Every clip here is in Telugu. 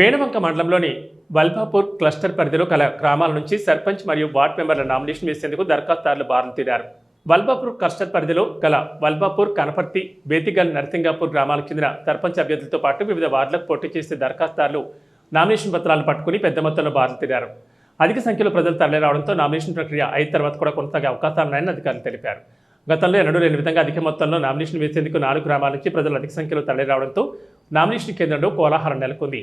వేణవంక మండలంలోని వల్భాపూర్ క్లస్టర్ పరిధిలో గల గ్రామాల నుంచి సర్పంచ్ మరియు వార్డు మెంబర్ల నామినేషన్ వేసేందుకు దరఖాస్తుదారులు బారులు తీరారు వల్భాపూర్ క్లస్టర్ పరిధిలో గల వల్భాపూర్ కనపర్తి బేతిగల్ నరసింగాపూర్ గ్రామాలకు చెందిన సర్పంచ్ అభ్యర్థులతో పాటు వివిధ వార్డులకు పోటీ చేసే దరఖాస్తుదారులు నామినేషన్ పత్రాలను పట్టుకుని పెద్ద మొత్తంలో బారులు తీరారు అధిక సంఖ్యలో ప్రజలు తరలిరావడంతో నామినేషన్ ప్రక్రియ అయిన తర్వాత కూడా కొనసాగే అవకాశాలున్నాయని అధికారులు తెలిపారు. గతంలో ఎన్నడూ లేని విధంగా అధిక మొత్తంలో నామినేషన్ వేసేందుకు నాలుగు గ్రామాల నుంచి ప్రజలు అధిక సంఖ్యలో తరలిరావడంతో నామినేషన్ కేంద్రంలో కోలాహలం నెలకొంది.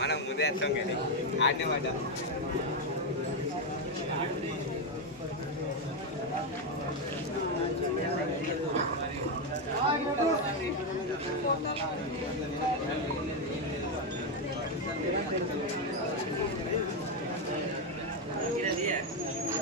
మనం ముందే వేస్తాం కానీ ఆడనే